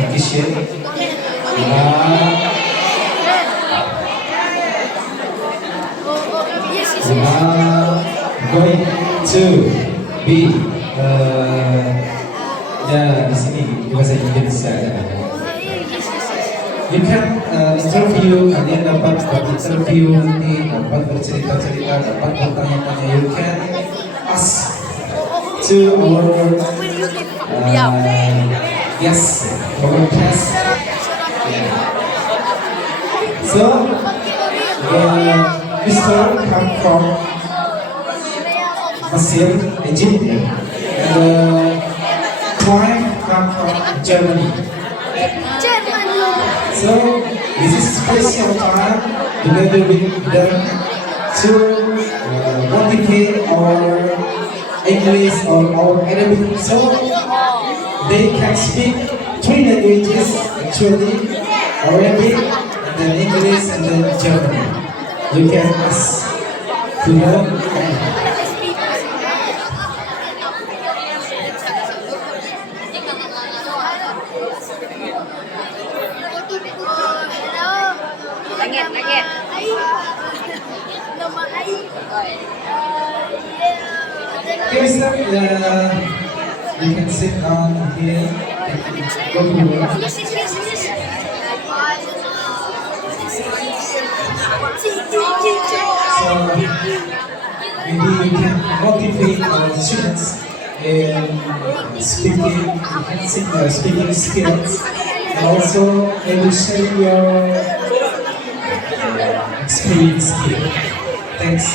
Turkish. We are going to be ya di sini di bahasa Indonesia ada. You can interview, kalian dapat interview nanti, dapat bercerita-cerita, dapat bertanya-tanya. You can ask to our yes, our guest. So, Mr. come from Mesir, Egypt, and wife come from Germany. So this is special time together with them to motivate our English or our Arabic, so they can speak 3 languages actually, Arabic, and then English, and then German. You can ask to them. Langit. Okay, sir, you can sit down here. Go to work. So maybe we can motivate our students in speaking, enhancing their speaking skills, and also maybe share your experience here. Thanks.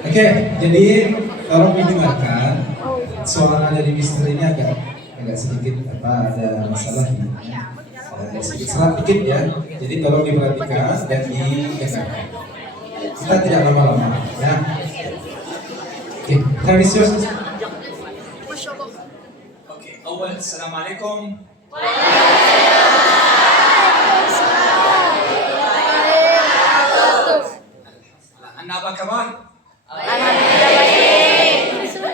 Oke, jadi tolong didengarkan. Suara dari Mister ini agak sedikit ada masalah ini. Ada sedikit salah dikit ya. Jadi tolong diperhatikan dan didengarkan. Kita tidak lama-lama ya. Oke, time is yours. Oke, awal assalamualaikum. Anda apa kabar?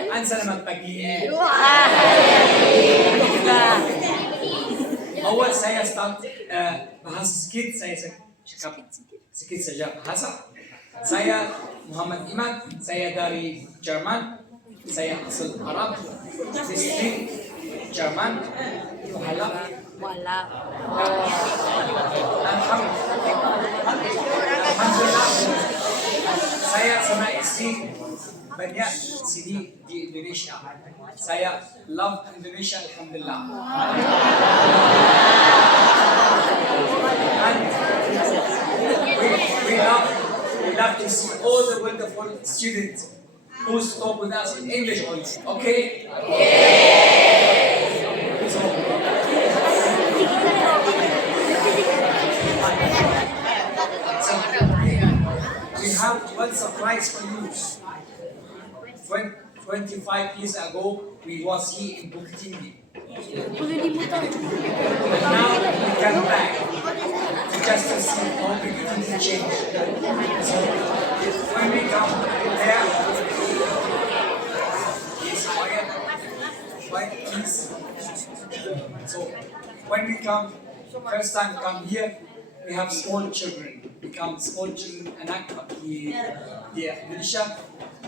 An selamat pagi. Awal saya start bahasa sedikit, saya cakap sedikit saja bahasa. Saya Muhammad Iman, saya dari Jerman, saya asal Arab, distrik Jerman, Wala. Alhamdulillah, saya sama istri banyak sini di Indonesia. Saya love Indonesia, alhamdulillah. And we love to see all the wonderful students who talk with us in English only. Okay? So, we have one surprise for you. 25 years ago, we was here in Bukit Tinggi. But now we come back just to see how Bukit Tinggi changed. So when we come there, it's quiet, peace. So when we come, first time come here, we have small children. We come small children, anak di Indonesia,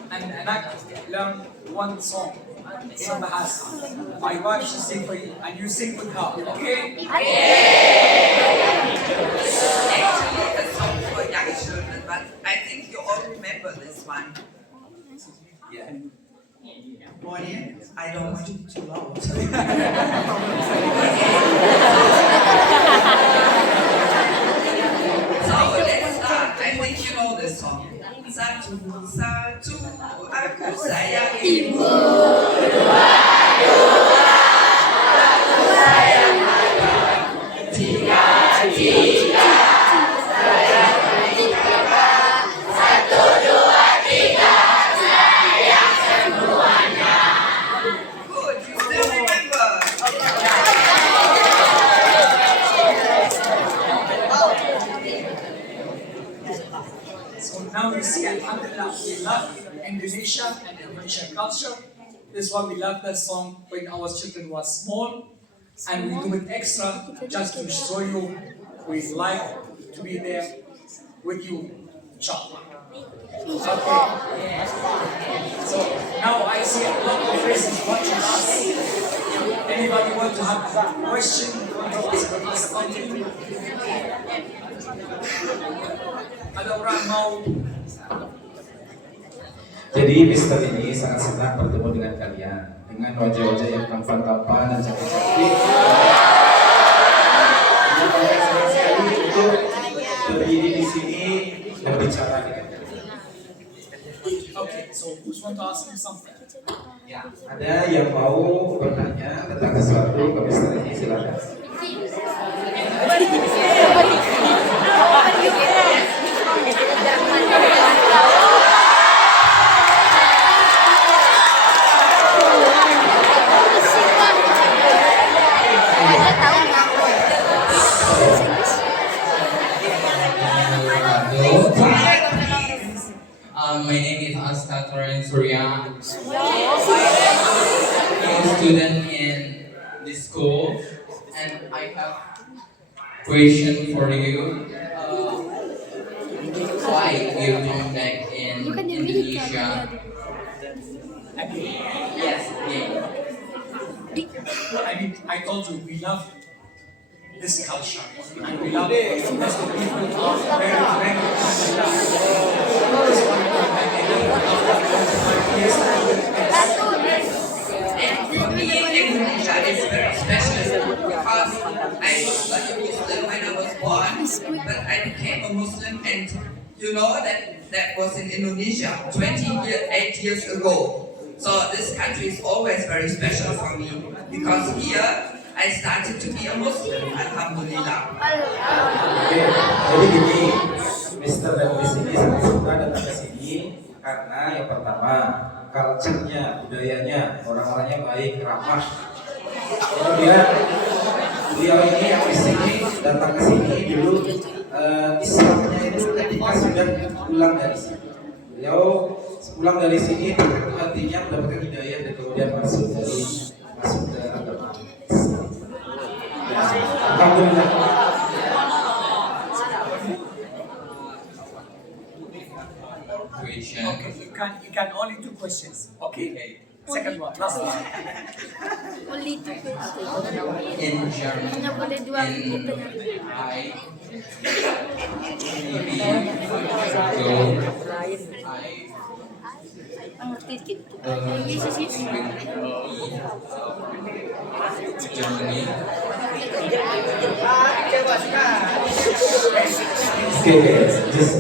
and anak learn one song in bahasa. My wife should sing for you, and you sing with her. Okay? Actually, a song for young children, but I think you all remember this one. Yeah. Morning. I don't want to be too loud. So let's start. I think you know this song. Satu, satu, aku sayang ibu. Aku sayang ayah. Tiga, tiga. Satu, dua, tiga. Sayang semuanya. Good, you still remember. So now you see, alhamdulillah, we love Indonesia and Indonesian culture. This is why we love that song when our children was small, and we do it extra just to show you we like to be there with you, inshallah. Okay. So now I see a lot of faces watching us. Anybody want to have a question? Something? Ada orang mau? Jadi Mister ini sangat senang bertemu dengan kalian, dengan wajah-wajah yang tampan-tampan dan cantik-cantik. Dan saya senang sekali untuk berdiri di sini dan bicara dengan kalian. Okay, so who's want to ask me something? Ya, ada yang mau bertanya tentang sesuatu ke Mister ini, silakan. My name is Asta Toren Surya. I'm a student in this school, and I have question for you. Why you come back in Indonesia? Yes, yeah. I told you we love this culture and we love this people are very friendly. And for me, Indonesia is very special because I was not a Muslim when I was born, but I became a Muslim, and you know that was in Indonesia 28 years ago. So this country is always very special for me because here I started to be a Muslim, Alhamdulillah. Oke, jadi gini, Mister dan Miss ini sangat suka datang ke sini karena yang pertama, culture-nya, budayanya, orang-orangnya baik, ramah. Kemudian beliau ini yang di sini datang ke sini dulu Islamnya itu ketika sudah pulang dari sini. Beliau pulang dari sini terketuk hatinya mendapatkan hidayah dan kemudian masuk ke agama Islam. Alhamdulillah. Question. Okay, you can only two questions. Okay. Second one, last one. Only two questions. In Germany, Hanya boleh dua in pertanyaan. maybe 5 years ago, Sedikit. Germany. Okay, just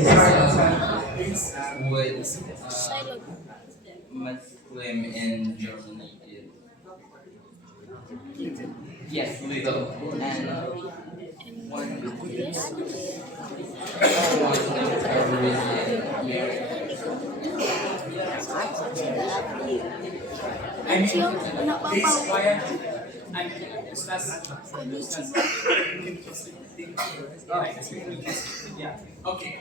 Would Muslim in Germany is yes, little, and one terrorist in America. I mean, please quiet and Ustaz. Yeah. Okay.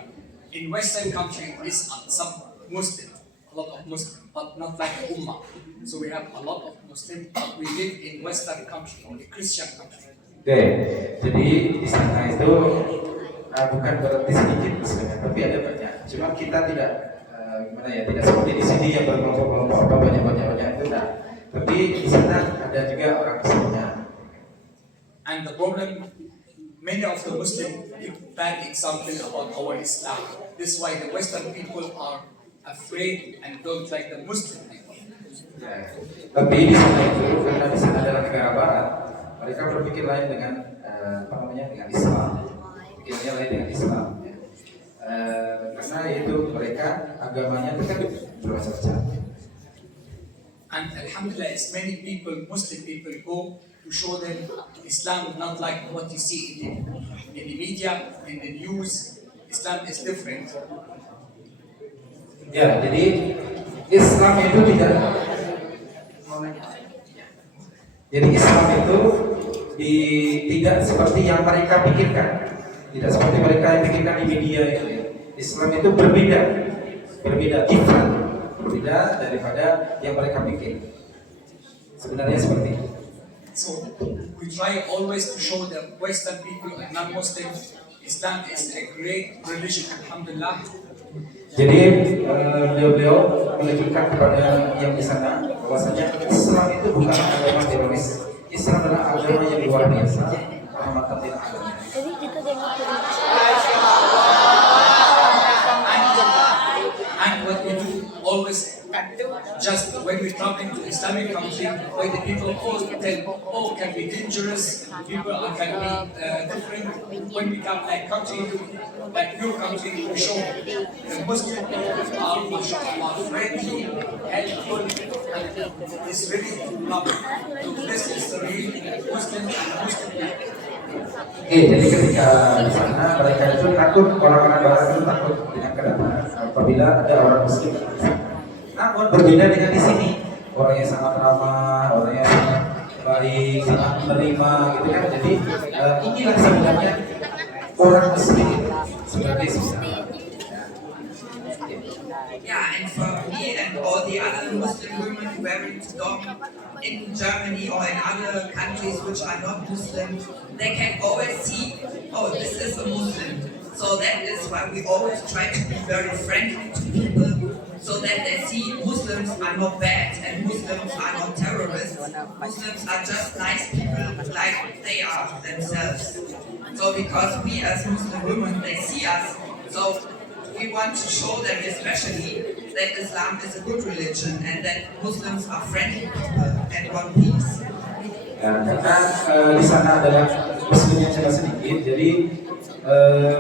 In Western country, is some Muslim, a lot of Muslim, but not like Ummah. So we have a lot of Muslim, but we live in Western country, only Christian country. Oke, jadi di sana itu bukan berarti sedikit Muslimnya, tapi ada banyak. Cuma kita tidak gimana ya, tidak seperti di sini yang berkelompok-kelompok apa banyak itu enggak. Tapi di sana ada juga orang Muslimnya. And the problem, many of the Muslims give bad example about our Islam. This is why the Western people are afraid and don't like the Muslim people. Ya. Tapi di sana itu karena di sana adalah negara Barat, mereka berpikir lain dengan dengan Islam. Pikirnya lain dengan Islam. Ya. Karena itu mereka agamanya itu kan bermacam-macam. And Alhamdulillah, as many people, Muslim people, go to show them Islam is not like what you see in the media, in the news. Islam is different. Ya, jadi Islam itu tidak seperti yang mereka pikirkan, tidak seperti mereka yang pikirkan di media itu. Ya. Islam itu berbeda, different. berbeda daripada yang mereka bikin. Sebenarnya seperti itu. So we try always to show the Western people and non-Muslims Islam is a great religion, alhamdulillah. Jadi beliau-beliau menunjukkan kepada yang di sana bahwasanya Islam itu bukan agama teroris. Islam adalah agama yang luar biasa, rahmatan lil alamin. Jadi kita jangan And what we do always, just when we traveling to Islamic country, where the people always tell, oh, can be dangerous, people can be different. When we come like country, like your country, we show the Muslim are friendly, helpful, and it's really lovely. So this is the real Muslim and Muslim people. Jadi ketika di sana mereka itu takut, orang-orang Barat itu takut dengan kedatangan apabila ada orang Muslim. Namun berbeda dengan di sini, orangnya sangat ramah, orangnya sangat baik, sangat menerima, gitu kan. Jadi inilah sebenarnya orang Muslim sebagai sesama. Yeah, and for me and all the other Muslim women wearing dog in Germany or in other countries which are not Muslim, they can always see, oh, this is a Muslim. So that is why we always try to be very friendly to people, so that they see Muslims are not bad and Muslims are not terrorists. Muslims are just nice people like they are themselves. So because we as Muslim women, they see us, so we want to show them especially that Islam is a good religion and that Muslims are friendly people and want peace. Ya, karena di sana adalah Muslim yang sangat sedikit, jadi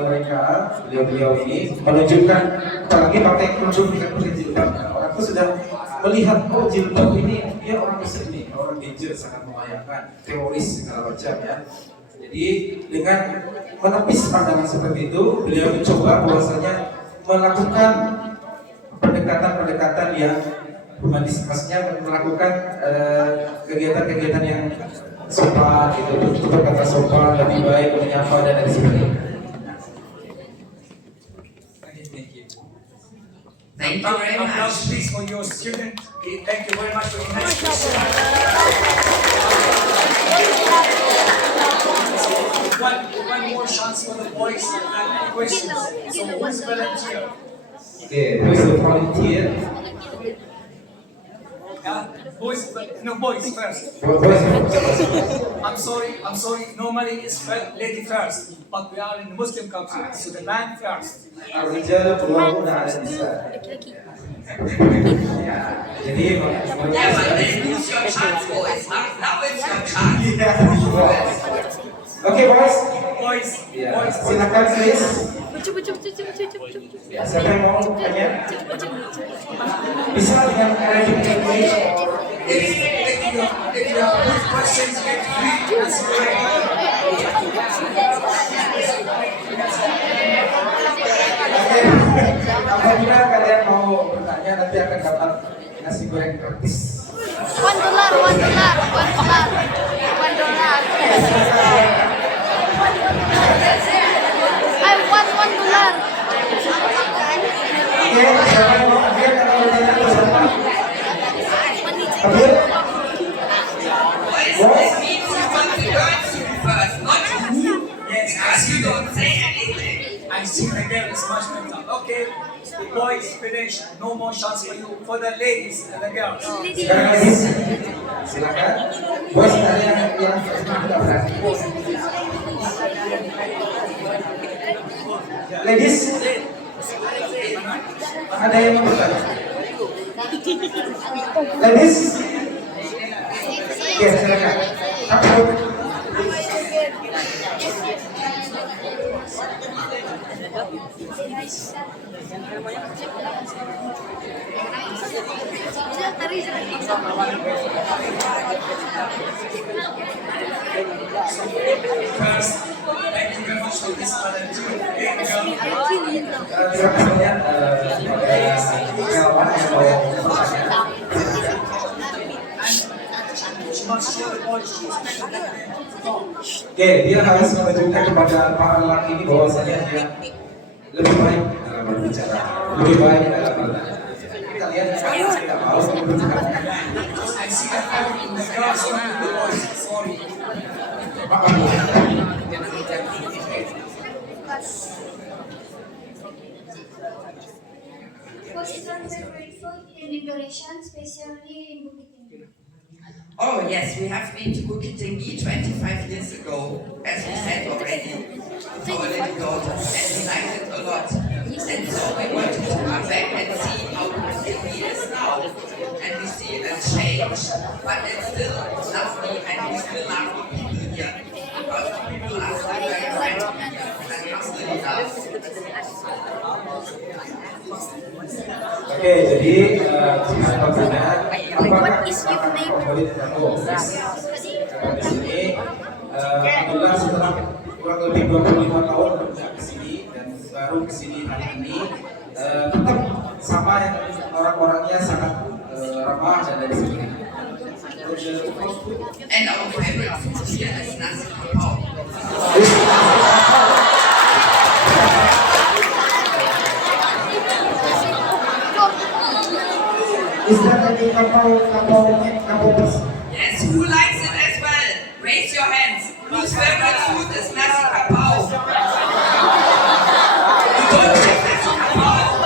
mereka beliau-beliau ini menunjukkan, apalagi pakai kerudung dengan pakai jilbab, orang itu sudah melihat, oh jilbab ini dia orang Muslim nih, orang danger, sangat membahayakan, teroris segala macam ya. Jadi dengan menepis pandangan seperti itu, beliau mencoba bahwasanya melakukan pendekatan-pendekatan yang humanis, maksudnya melakukan kegiatan-kegiatan yang sopan, gitu, berkata sopan, lebih baik, menyapa dan lain sebagainya. Thank you very Applause much. please for your student. Thank you very much for your nice question. One more chance for the boys and questions. So who's volunteer? Okay, who is the volunteer? Boys, no, boys first. I'm sorry. Normally it's lady first, but we are in Muslim country, so the man first. Ar-rijalu qawwamuna 'ala an-nisa. laki-laki. Ya, jadi Yeah, but then use your chance, boys. Now it's your chance. Oke boys, Boys, ya, boys, silakan please. Bucu. Ya, siapa yang mau tanya? Bisa dengan Arabic English. if you have good questions, get free to answer. Oke, apabila kalian mau bertanya nanti akan dapat nasi goreng gratis. I want $1. Oke, siapa yang mau Abiel akan bertanya ke siapa? Abiel? Boys, this means you want the girls to be first, not you. Yes, Because you don't say anything. I see the girl is much better. Okay, boys, finish. No more chance for you. For the ladies and the girls. Sekarang ladies, silakan. Boys tanya yang tidak berani. Ladies, ada yang mau bertanya? Ladies, ya silakan. Aku First, thank you very much for this volunteer. Hey, girl. terima kasih banyak kawan yang mau bertanya. She must show the boys she's better than them. Oke, dia harus menunjukkan kepada para lelaki ini bahwasanya dia lebih baik dalam berbicara, lebih baik dalam bertanya. Kita lihat kalian tidak mau berbicara. I see a fabric in the girls, not in the boys. Sorry. Maaf Bu. What is your favorite food in Indonesia, especially in Bukit Tinggi? Oh yes, we have been to Bukit Tinggi 25 years ago, as we said already, with our little daughter, and we liked it a lot. And so we wanted to come back and see how Bukit Tinggi is now. And we see a change, but it's still lovely, and we still love the people here. Because the people are still very friendly and alhamdulillah. Oke, jadi pertanyaan What is your name? favorit kamu? Di sini, alhamdulillah setelah kurang lebih 25 tahun kerja ke sini dan baru ke sini hari ini, tetap sama yang orang-orangnya sangat ramah dan dari sini. And our favorite food here is nasi kapau. Is there any kapau Yes, who likes it as well? Raise your hands. Whose favorite food is nasi kapau? You don't like nasi kapau?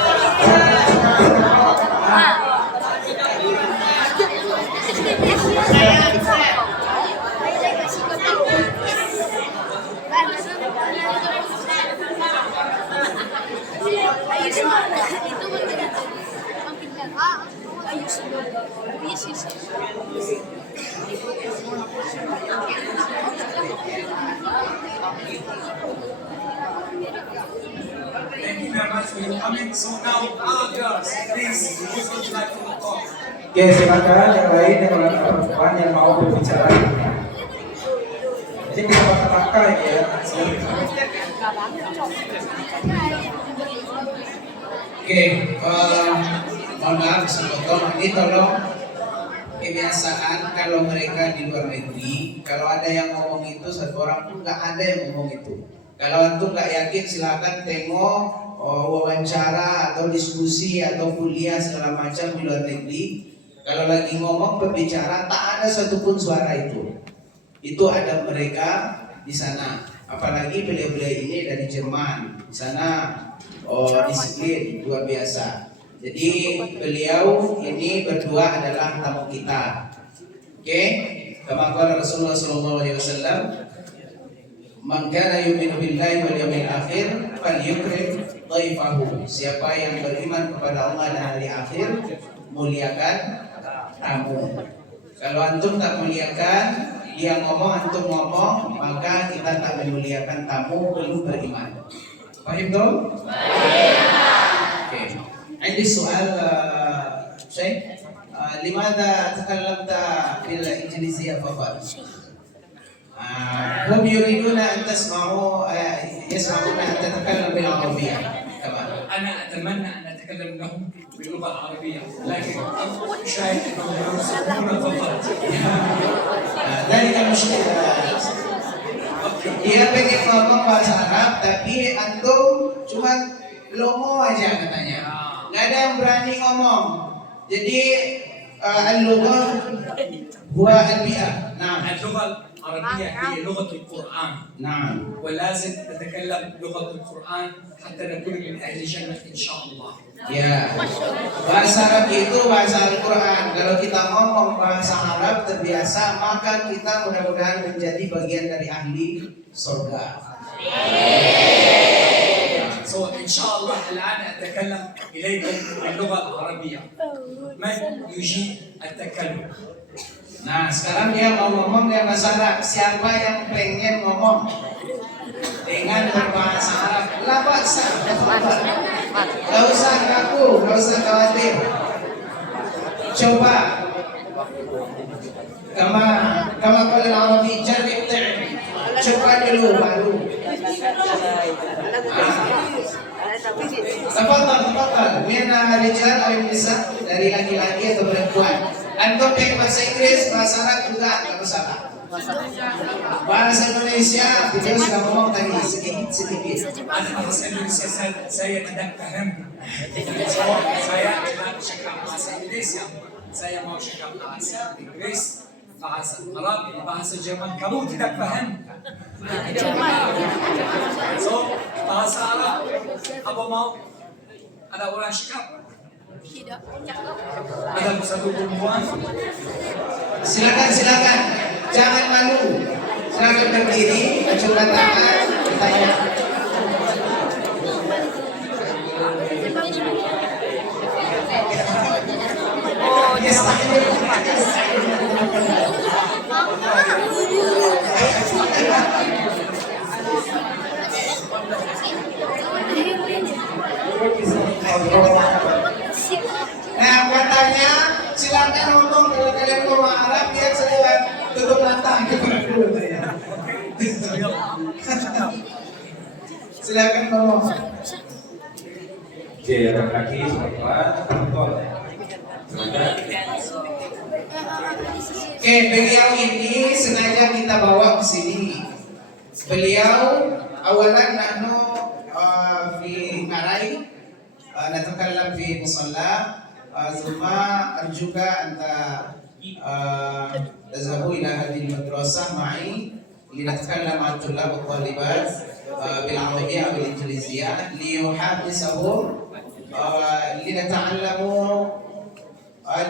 Thank you very much for your comment. So now, girls, please, who would like to talk? Oke, silakan yang lain yang perempuan yang mau berbicara. Jadi bisa kata-kata ya. Oke, mohon maaf sepotong. Ini tolong kebiasaan kalau mereka di luar negeri, kalau ada yang ngomong itu satu orang pun nggak ada yang ngomong itu. Kalau antum nggak yakin silakan tengok wawancara atau diskusi atau kuliah segala macam di luar negeri. Kalau lagi ngomong berbicara tak ada satupun suara itu. Itu ada mereka di sana. Apalagi beliau-beliau ini dari Jerman. Di sana disiplin luar biasa. Jadi beliau ini berdua adalah tamu kita. Oke, kama qala Rasulullah sallallahu alaihi wasallam, "Man kana yu'minu billahi wal yawmil akhir falyukrim dhaifahu." Siapa yang beriman kepada Allah dan hari akhir, muliakan tamu. Kalau antum tak muliakan, dia ngomong antum ngomong, maka kita tak memuliakan tamu belum beriman. Paham dong? Oke. عندي سؤال شيء لماذا تكلمت بالإنجليزية فقط؟ هم يريدون أن يسمعون أن تتكلم بالعربية كمان. أنا أتمنى أن أتكلم لهم باللغة العربية، لكن أشاهد أنهم يسمعون فقط. ذلك المشكلة. Dia pengen ngomong bahasa Arab, tapi antum cuma lomo aja katanya. Nggak ada yang berani ngomong. Jadi al-lughah huwa al-bi'ah. Nah, اللغة العربية هي لغة القرآن. nah. ولازم نتكلم لغة القرآن حتى نكون من أهل الجنة إن شاء الله. Ya, bahasa Arab itu bahasa Al-Quran. Kalau kita ngomong bahasa Arab terbiasa, maka kita mudah-mudahan menjadi bagian dari ahli surga. So إن شاء الله الآن أتكلم إليكم باللغة العربية. من يجيد التكلم؟ Nah, sekarang dia mau ngomong dengan bahasa Arab. Siapa yang pengen ngomong dengan berbahasa Arab? La ba'sa. Gak usah kaku, gak usah khawatir. Coba. Kama qala al-Arabi jarib ta'ib. Coba dulu baru. Tafadhal. Mina rijal aw nisa, dari laki-laki atau perempuan. Antum pengen bahasa Inggris, bahasa Arab juga enggak masalah. Bahasa Indonesia, beliau sudah ngomong tadi sedikit. Ada bahasa Indonesia saya tidak paham. So, saya tidak cakap bahasa Indonesia. Saya mau cakap bahasa Inggris, bahasa Arab, bahasa Jerman. Kamu tidak paham? So, bahasa Arab, apa mau? Ada orang cakap? Ada satu perempuan? Silakan, jangan malu. Silakan berdiri, acungkan tangan, bertanya. Yes, nah, katanya silakan ngomong kalau kalian ngomong Arab, lihat saya tutup mata. Silakan ngomong. Oke, ada lagi pelan-pelan, kontrol. Oke, beliau ini sengaja kita bawa ke sini. Beliau awalan nahnu fi marai نتكلم في مصلى ثم أرجوك أن تذهبوا إلى هذه المدرسة معي لنتكلم مع الطلاب والطالبات بالعربية أو بالإنجليزية ليحدثهم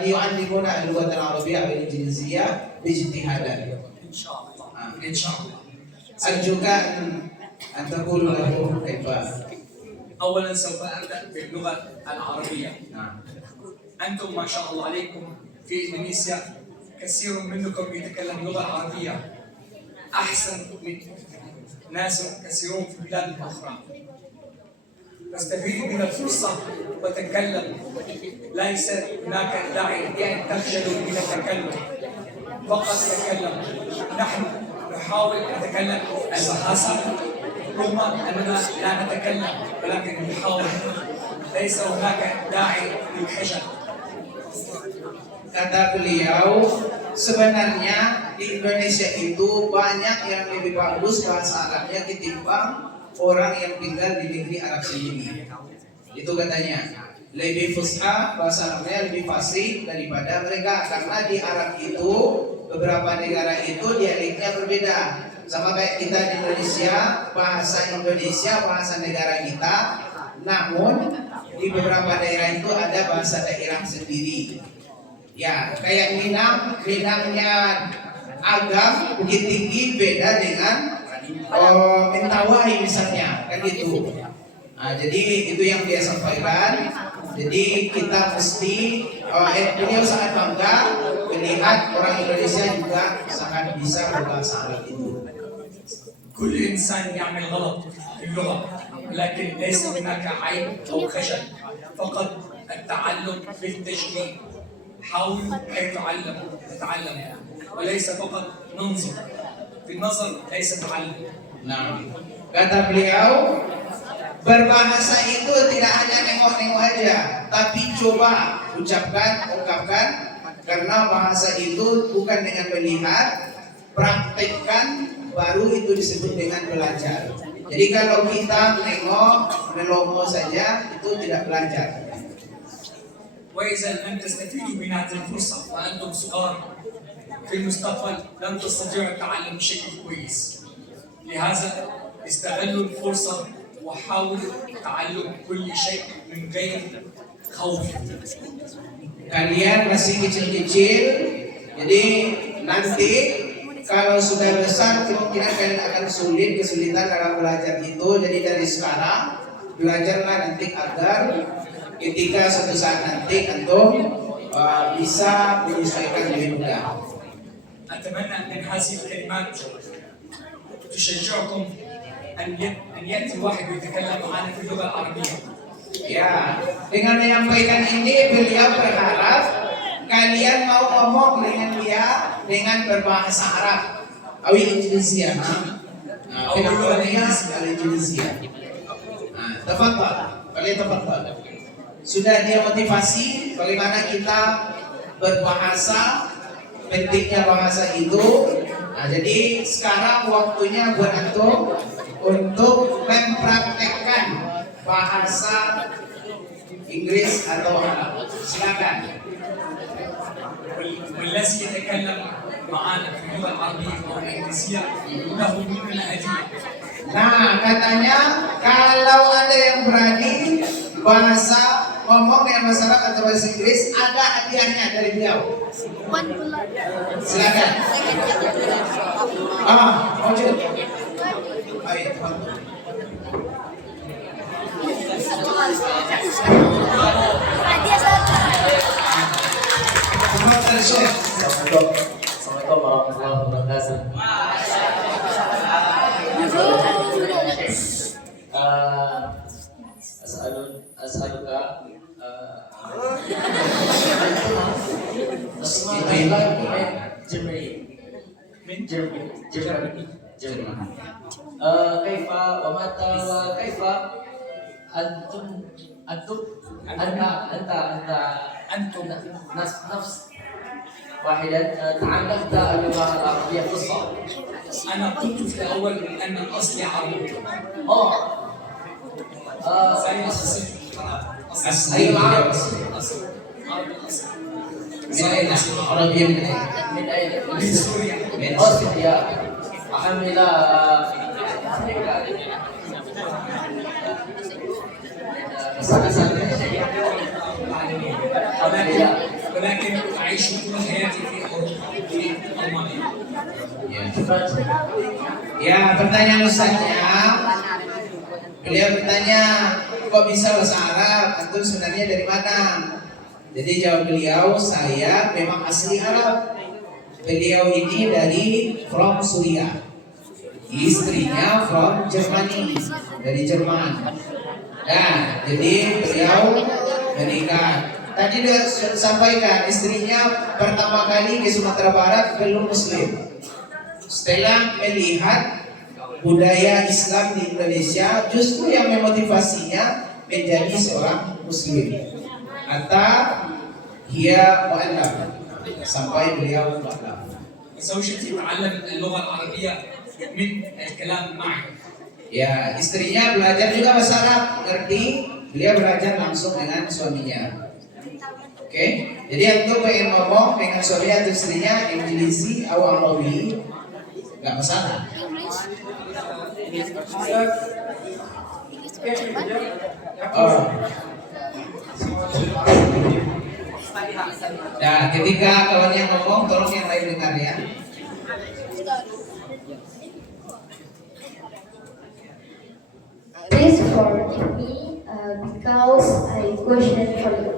ليعلمونا اللغة العربية أو الإنجليزية باجتهادا. إن شاء الله. إن شاء الله. أرجوك أن تقولوا له كيف. أولا سوف أبدأ باللغة العربية. أنتم ما شاء الله عليكم في إندونيسيا كثير منكم يتكلم اللغة العربية أحسن من ناس كثيرون في البلاد الأخرى. فاستفيدوا من الفرصة وتكلم. ليس هناك داعي لأن تخجلوا من التكلم، فقط تكلم. نحن نحاول نتكلم البحاسة رغم أننا لا نتكلم ولكن نحاول. ليس هناك داعي للخجل. Kata beliau, sebenarnya di Indonesia itu banyak yang lebih bagus bahasa Arabnya ketimbang orang yang tinggal di negeri Arab sendiri. Itu katanya, lebih fusha, bahasa Arabnya lebih fasih daripada mereka. Karena di Arab itu, beberapa negara itu dialeknya berbeda. Sama kayak kita di Indonesia, bahasa Indonesia, bahasa negara kita. Namun, di beberapa daerah itu ada bahasa daerah sendiri. Ya, kayak Minangnya Agam, Bukit Tinggi beda dengan Mentawai misalnya, kan gitu. Nah, jadi itu yang dia sampaikan. Jadi kita mesti, beliau sangat bangga melihat orang Indonesia juga sangat bisa berbahasa Arab itu. كل إنسان يعمل غلط في اللغة، لكن ليس هناك عيب أو خجل، فقط التعلم بالتجريب. حاول كي تتعلم وليس فقط ننظر. في النظر ليس تعلم. Nah, kata beliau, berbahasa itu tidak hanya nengok-nengok aja, tapi coba ungkapkan, karena bahasa itu bukan dengan melihat, praktekkan, baru itu disebut dengan belajar. Jadi kalau kita nengok, melongo saja, itu tidak belajar. وإذا لم تستفيدوا من هذه الفرصة وأنتم صغار في المستقبل لن تستطيعوا التعلم بشكل كويس. لهذا استغلوا الفرصة وحاولوا تعلم كل شيء من غير خوف. Kalian masih kecil-kecil, jadi nanti kalau sudah besar kemungkinan kalian akan kesulitan dalam belajar itu. Jadi dari sekarang belajarlah nanti agar ketika suatu saat nanti antum bisa menyesuaikan lebih mudah. أتمنى من هذه الكلمات تشجعكم أن يأتي واحد يتكلم معنا في اللغة العربية. Ya, dengan menyampaikan ini beliau berharap kalian mau ngomong dengan dia dengan berbahasa Arab, awil Indonesia. Nah, penampilannya awil Indonesia. Nah, tafadhal. Sudah dia motivasi bagaimana kita berbahasa, pentingnya bahasa itu. Nah, jadi sekarang waktunya buat antum untuk mempraktekkan bahasa Inggris atau Arab. Silakan. والذي يتكلم معنا في اللغه العربيه او الانجليزيه له مننا هديه. Nah, katanya kalau ada yang berani ngomong dengan bahasa Arab atau bahasa Inggris, ada hadiahnya dari beliau. One bulan. Silakan. Wajib. Ayo, teman. Hadiah satu. Teman tersyek. Assalamualaikum warahmatullahi wabarakatuh. As'aluka Jerman. Kaifa wa mata wa kaifa antum انتم نفس واحدا تعلمت اللغة العربية قصة. انا قلت في الاول ان اصلي عربي. أي Ayo, العرب؟ اصل عربي الاصل. من أين؟ عربية من أين؟ من أين؟ من سوريا. من سوريا. أحمل ولكن اعيش كل حياتي في اوروبا في المانيا. Ya, pertanyaan Ustaznya, beliau bertanya, kok bisa bahasa Arab? Antum sebenarnya dari mana? Jadi jawab beliau, saya memang asli Arab. Beliau ini dari from Suriah. Istrinya from Germany, dari Jerman. Nah, jadi beliau menikah. Tadi sudah sampaikan, istrinya pertama kali ke Sumatera Barat belum Muslim. Setelah melihat budaya Islam di Indonesia, justru yang memotivasinya menjadi seorang Muslim. Hatta hiya mu'allaf, sampai beliau mu'allaf. زوجتي تعلمت اللغه العربيه من الكلام معي. Ya, istrinya belajar juga bahasa Arab, ngerti? Beliau belajar langsung dengan suaminya. Oke, jadi antum pengen ngomong dengan suami atau istrinya Inggris atau Arabi, nggak masalah. Oh. Nah, ketika kawannya ngomong, tolong yang lain dengar ya. Please forgive me because I question for you.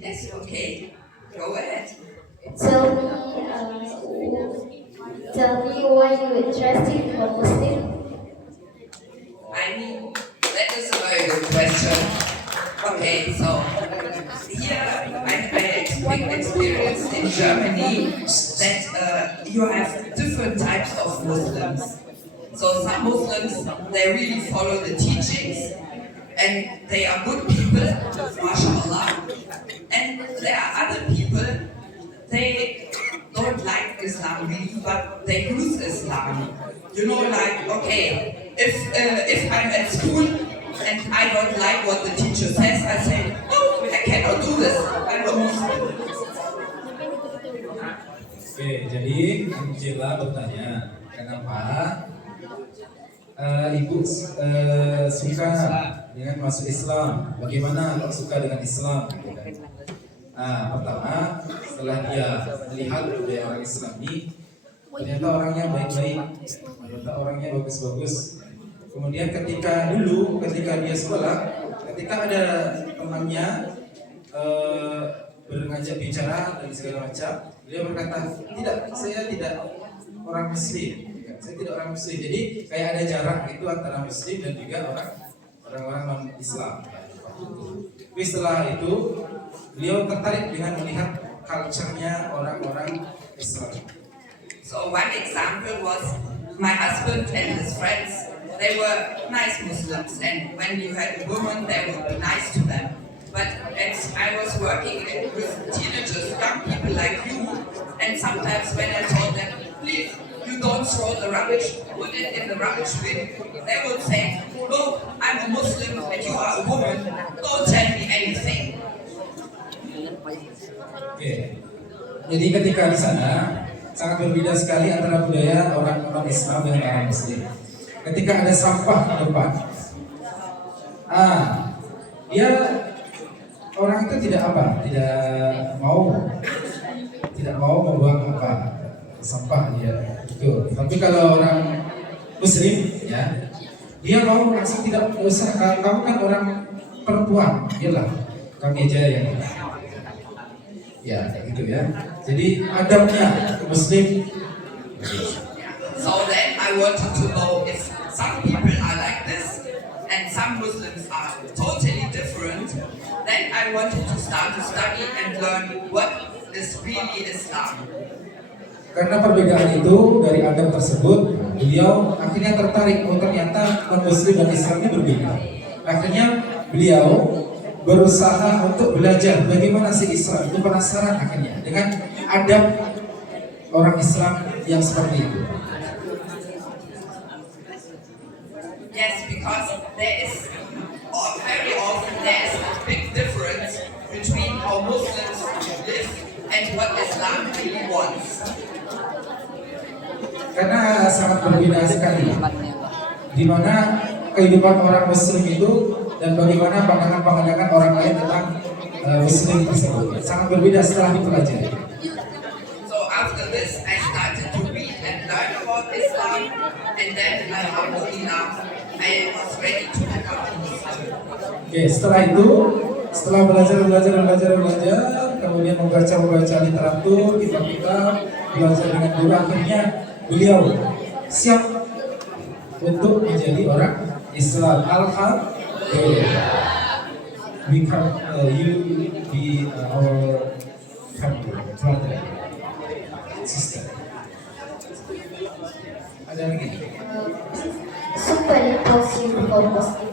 Yes, okay. Go ahead. Tell me why you interested in a Muslim. I mean, that is a very good question. Okay, so here I experienced in Germany that you have different types of Muslims. So some Muslims, they really follow the teachings and they are good people, mashallah. And there are other people, they don't like Islam really, but they use Islam. You know, like, okay, if I'm at school and I don't like what the teacher says, I say, oh, I cannot do this. I'm a Muslim. Oke, jadi Angela bertanya, kenapa ibu suka dengan masuk Islam? Bagaimana kok suka dengan Islam? Nah, pertama setelah dia melihat budaya orang Islam ini, ternyata orangnya baik-baik, ternyata orangnya bagus-bagus. Kemudian ketika dia sekolah, ketika ada temannya berngajak bicara dan segala macam, dia berkata, saya tidak orang Muslim. Saya tidak orang Muslim. Jadi kayak ada jarak itu antara Muslim dan juga orang-orang non Islam. Tapi setelah itu beliau tertarik dengan melihat culture-nya orang-orang Islam. So one example was my husband and his friends. They were nice Muslims, and when you had a woman, they would be nice to them. But as I was working with teenagers, young people like you, and some sometimes when I told them, please, you don't throw the rubbish, put it in the rubbish bin, they would say, look, I'm a Muslim and you are a woman, don't tell me anything. Oke. Jadi ketika di sana sangat berbeda sekali antara budaya orang Islam dengan orang Muslim. Ketika ada sampah di depan, dia orang itu tidak mau membuang sampah dia. Betul. Tapi kalau orang Muslim ya, dia mau langsung tidak usah. Kamu kan orang perempuan, iyalah kami aja yang ya gitu ya. Jadi adabnya Muslim. So then I wanted to know if some people are like this and some Muslims are totally different. Then I wanted to start to study and learn what is really Islam. Karena perbedaan itu dari adab tersebut, beliau akhirnya tertarik. Oh ternyata non-Muslim dan Islam ini berbeda. Akhirnya beliau berusaha untuk belajar bagaimana sih Islam itu, penasaran akhirnya dengan adab orang Islam yang seperti itu. Yes, because there is very often there is a big difference between how Muslims live and what Islam really wants. Karena sangat berbeda sekali di mana kehidupan orang Muslim itu dan bagaimana pandangan-pandangan orang lain tentang Muslim tersebut sangat berbeda setelah dipelajari. So after this, I started to read and learn about Islam, and then alhamdulillah, I was ready to become a Muslim. Oke, setelah belajar, kemudian membaca literatur, kitab-kitab, belajar dengan guru, akhirnya beliau siap untuk menjadi orang Islam. Alhamdulillah. You be our family, brother, sister. Ada lagi? Super impossible for Muslim.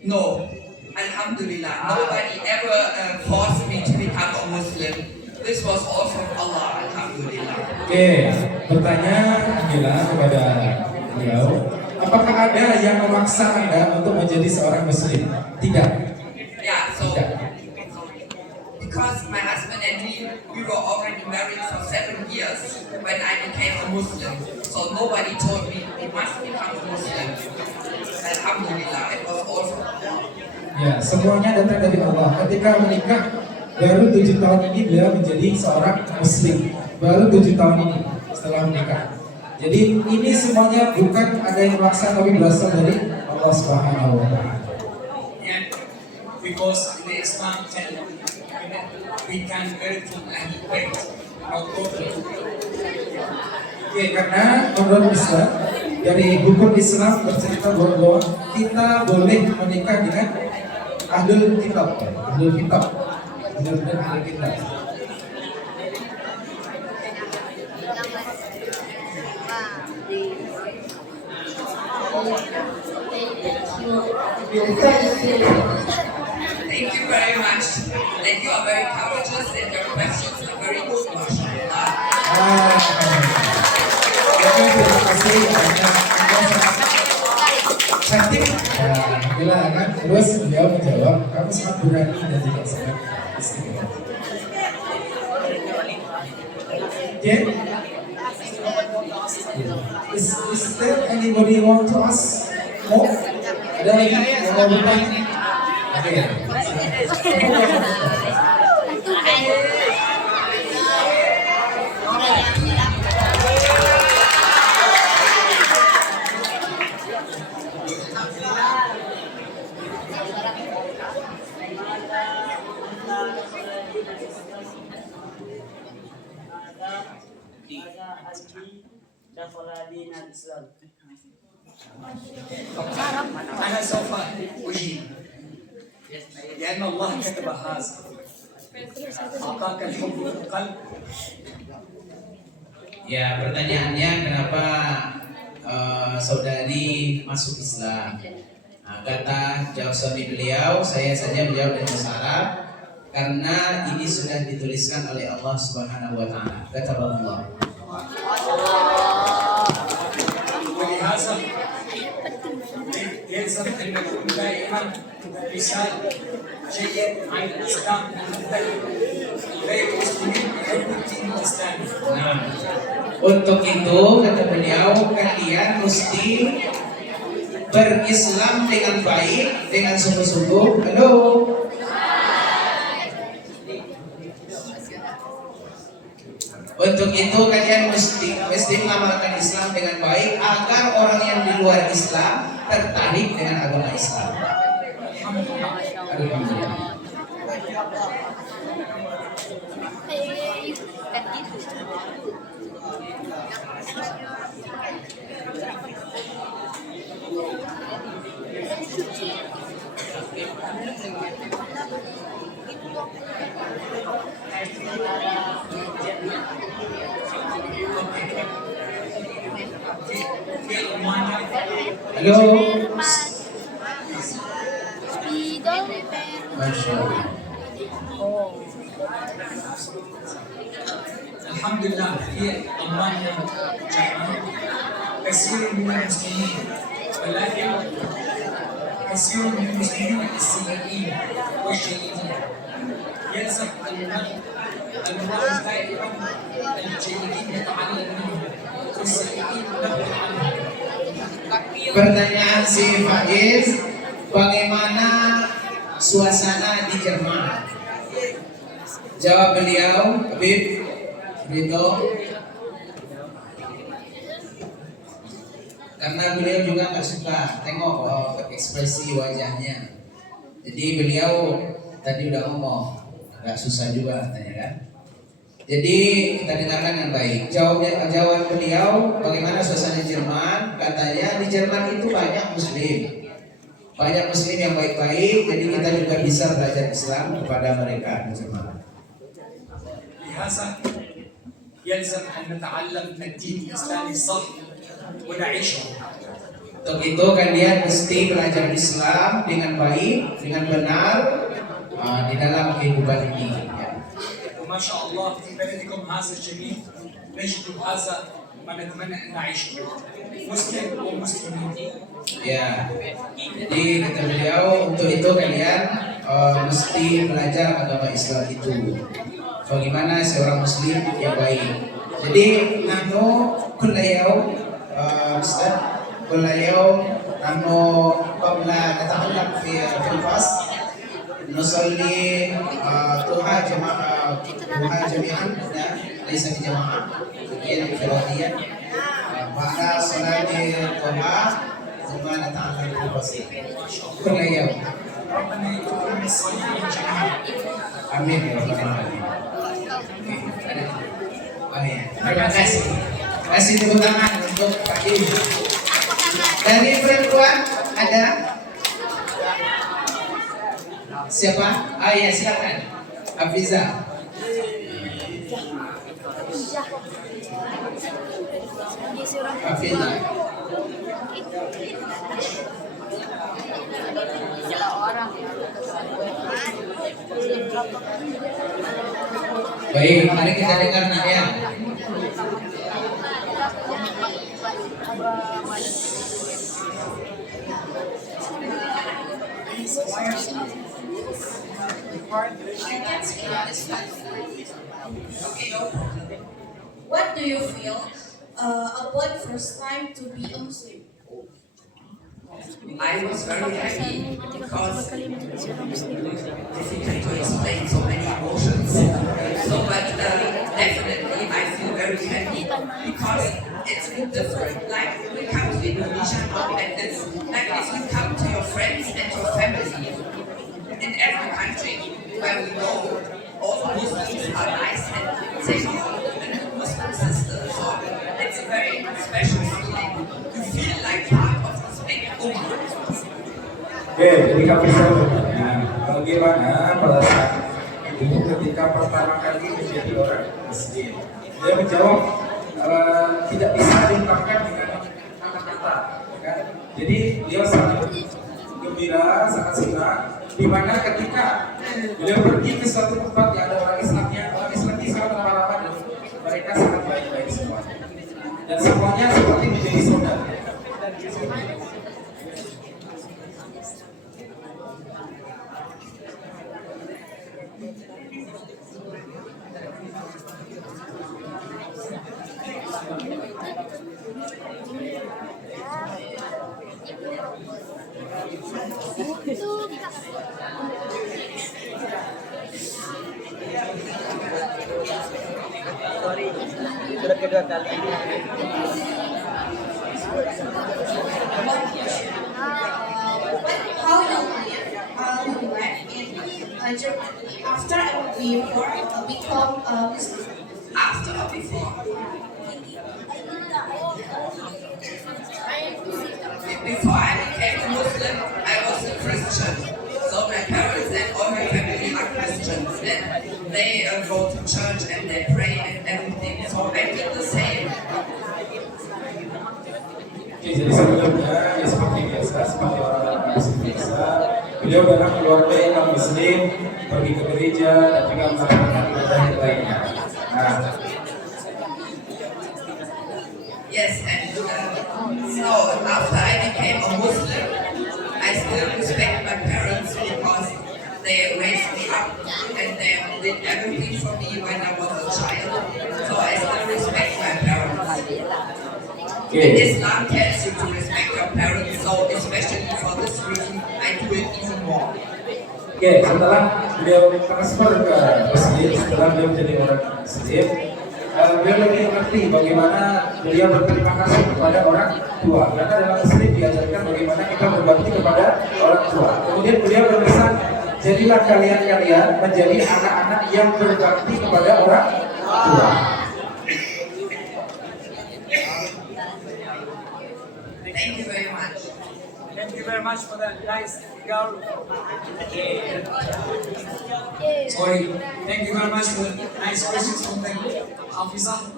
No, alhamdulillah, nobody ever forced me to become a Muslim. This was all from Allah, alhamdulillah. Oke, bertanya Angela kepada beliau, apakah ada yang memaksa Anda untuk menjadi seorang Muslim? Tidak. Yeah, so Tidak. because my husband and me, we were already married for 7 years when I became a Muslim. So nobody told me you must become a Muslim. Alhamdulillah, it was all from Allah. Ya, semuanya datang dari Allah. Ketika menikah, baru 7 tahun ini beliau menjadi seorang Muslim. Baru 7 tahun ini setelah menikah. Jadi ini semuanya bukan ada yang memaksa, tapi berasal dari Allah Subhanahu wa Ta'ala. And because in the Islam tell we can marry from Ahlul Bait, our daughter. Oke, karena menurut Islam, dari hukum Islam bercerita bahwa kita boleh menikah dengan Ahlul Kitab. Ahlul Kitab, benar-benar Ahlul Kitab. Thank you very much. And you are very courageous and your questions are very good, mashallah. Oke, terima kasih. Cantik. Bila kan terus beliau menjawab, kamu sangat berani dan juga sangat istimewa. Oke. Is there anybody want to ask more? Ada lagi yang mau bertanya? Oke. أنا سوف أجيب لأن الله كتب هذا أعطاك الحب في القلب. Ya, pertanyaannya kenapa saudari masuk Islam? Nah, kata jawab suami beliau, saya saja menjawab dengan bahasa Arab karena ini sudah dituliskan oleh Allah Subhanahu wa taala. Kata Allah. ولهذا يلزم ان نكون دائما مثال جيد عن الاسلام غير المسلمين يحب الدين الاسلامي. Nah, untuk itu kata beliau kalian mesti berislam dengan baik, dengan sungguh-sungguh. Halo. Untuk itu kalian mesti mengamalkan Islam dengan baik agar orang yang di luar Islam tertarik dengan agama Islam. Alhamdulillah. Kan gitu. Halo. Spidol. Masya Allah. الحمد لله في ألمانيا جامعة كثير من المسلمين ولكن كثير من المسلمين السيئين والجيدين يلزم أن نلاحظ دائما الجيدين نتعلم منهم والسيئين نبعد عنهم. Pertanyaan si Faiz, bagaimana suasana di Jerman? Jawab beliau, Habib Rito. Karena beliau juga nggak suka tengok ekspresi wajahnya. Jadi beliau tadi udah ngomong, agak susah juga katanya kan. Jadi kita dengarkan dengan baik. Jawaban beliau, bagaimana suasana Jerman? Katanya di Jerman itu banyak Muslim. Banyak Muslim yang baik-baik, jadi kita juga bisa belajar Islam kepada mereka di Jerman. لهذا يلزم أن نتعلم الدين الإسلامي الصح ونعيشه. Untuk itu kalian mesti belajar Islam dengan baik, dengan benar di dalam kehidupan ini. Ya. وما شاء الله في بلدكم هذا الجميل نجد هذا ما نتمنى أن نعيشه مسلم ومسلمين. Ya, jadi kata beliau untuk itu kalian mesti belajar agama Islam itu. Bagaimana seorang Muslim yang baik. Jadi nahnu kulla yaum Ustaz, kulla yaum nahnu qabla nata'allaq fi al-fasl nusalli duha jami'an ya, laysa bi jama'ah, bagian infiradia. Pada salat duha ثم نتعلم في البسيط كل يوم. ربنا يكون الصالحين جميعا. Amin ya rabbal alamin. Oh ya, terima kasih. Kasih tepuk tangan untuk Pak Im. Dari perempuan ada siapa? Ah ya, silakan. Hafiza. Hafiza. Baik, mari kita dengar nak ya. What do you feel upon first time to be a Muslim? I was very happy because difficult to explain so many emotions. So, but definitely I feel very happy because it's a bit different. Like we come to Indonesia not like this. Like if you come to your friends and your family in every country where we go, all Muslims are nice and say, "Oh, a Muslim sister." So it's a very special feeling. You feel like part of this big ummah. Oke, jadi Kak Faisal bertanya, bagaimana pada saat itu ketika pertama kali menjadi orang Muslim? Dia menjawab, tidak bisa diungkapkan dengan kata-kata, ya kan? Jadi dia sangat gembira, sangat senang. Di mana ketika beliau pergi ke suatu tempat yang ada orang Islamnya, orang Islam ini sangat ramah-ramah dan mereka sangat baik-baik semuanya. Dan semuanya seperti menjadi saudara. How you live in Germany after and before become a Muslim? After or before? Before I became a Muslim, I was a Christian. So my parents and all my family are Christians, and they go to church and they pray and everything. So I did the same. Oke, jadi sebelumnya ya seperti biasa, seperti orang Muslim biasa, beliau dalam keluarga yang non Muslim pergi ke gereja dan juga melakukan ibadah yang lainnya. Nah, Yes, and so after I became a Muslim, I still respect my parents because they raised me up and they did everything for me when I was a child. So I still respect my parents. oke. And Islam tells you to respect your parents, so especially for this reason, I do it even more. Oke, setelah beliau transfer ke Muslim, setelah beliau menjadi orang Muslim, beliau lebih mengerti bagaimana beliau berterima kasih kepada orang tua. Karena dalam Muslim diajarkan bagaimana kita berbakti kepada orang tua. Kemudian beliau berpesan, jadilah kalian menjadi anak-anak yang berbakti kepada orang tua. Thank you very much. Thank you very much for that nice girl. Sorry. Thank you very much for the nice questions from the Hafizah.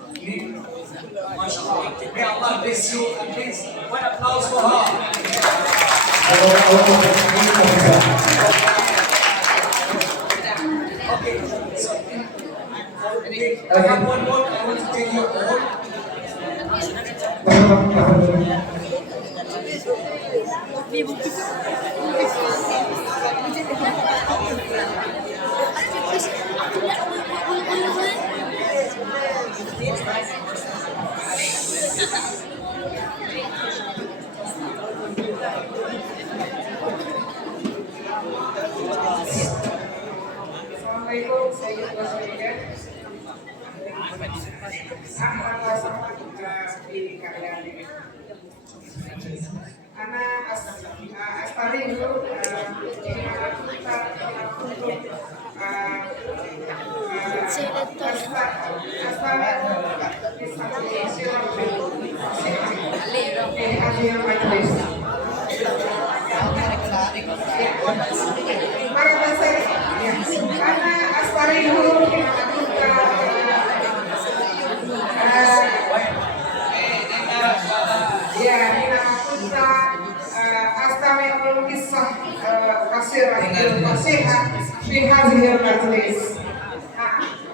MashaAllah. May Allah bless you and please one applause for her. Okay, so I have one more. I want to tell you all. Assalamualaikum, saya Yudha Solidan. Sama sama di karya ini. Anak Astari dulu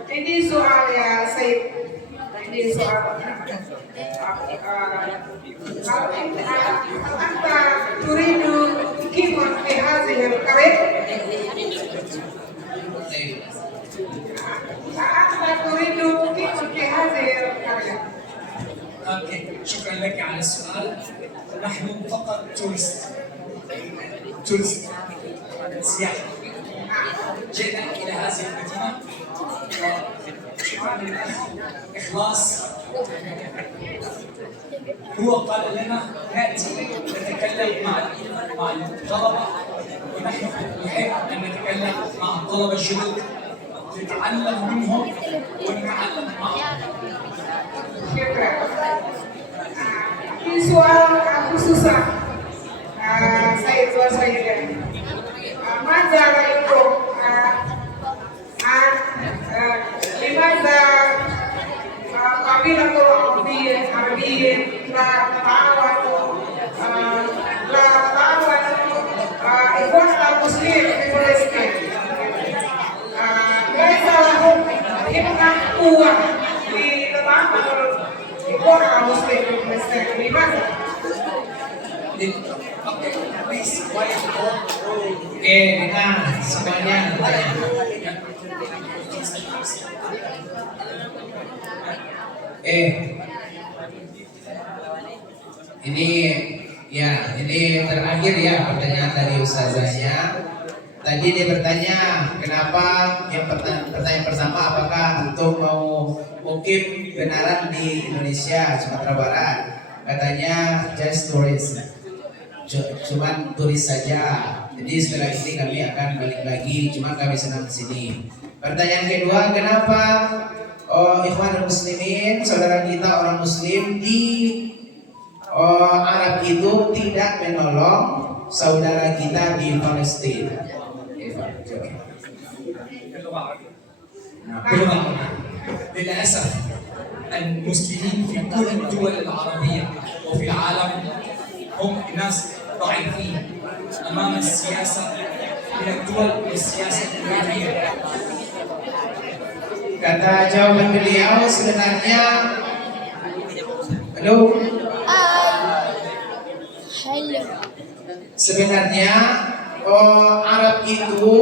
ini soalnya saya ini soal anta turidu kifan fi hadhihi al-qaryah anta turidu kifan fi hadhihi al-qaryah. اوكي شكرا لك على السؤال. نحن فقط تورست سياحة. جئنا إلى هذه المدينة شكرا لله إخلاص. هو قال لنا نأتي نتكلم مع الطلبة ونحن نحب أن نتكلم مع الطلبة الجدد نتعلم منهم ونتعلم معهم. Visual aku susah. Saya tua saya dan majalah itu لماذا قبيلة عربية لا تعاون Muslim di Palestina. Guys, kita kuat di tempat di orang Muslim di Palestina. Gimana? Okay, please, quiet. Oke, kita semuanya tanya. Ini terakhir ya pertanyaan dari ustazahnya. Tadi dia bertanya kenapa yang pertanyaan pertama apakah untuk mau mukim benaran di Indonesia Sumatera Barat. Katanya just tourist, cuman turis saja. Jadi setelah ini kami akan balik lagi, cuma kami senang di sini. Pertanyaan kedua, kenapa Ikhwanul Muslimin, saudara kita orang Muslim di Arab itu tidak menolong saudara kita di Palestina? للأسف المسلمين في كل الدول العربية وفي العالم هم ناس ضعيفين أمام السياسة من الدول والسياسة الدولية. Kata jawaban beliau sebenarnya, halo, Hello. sebenarnya Arab itu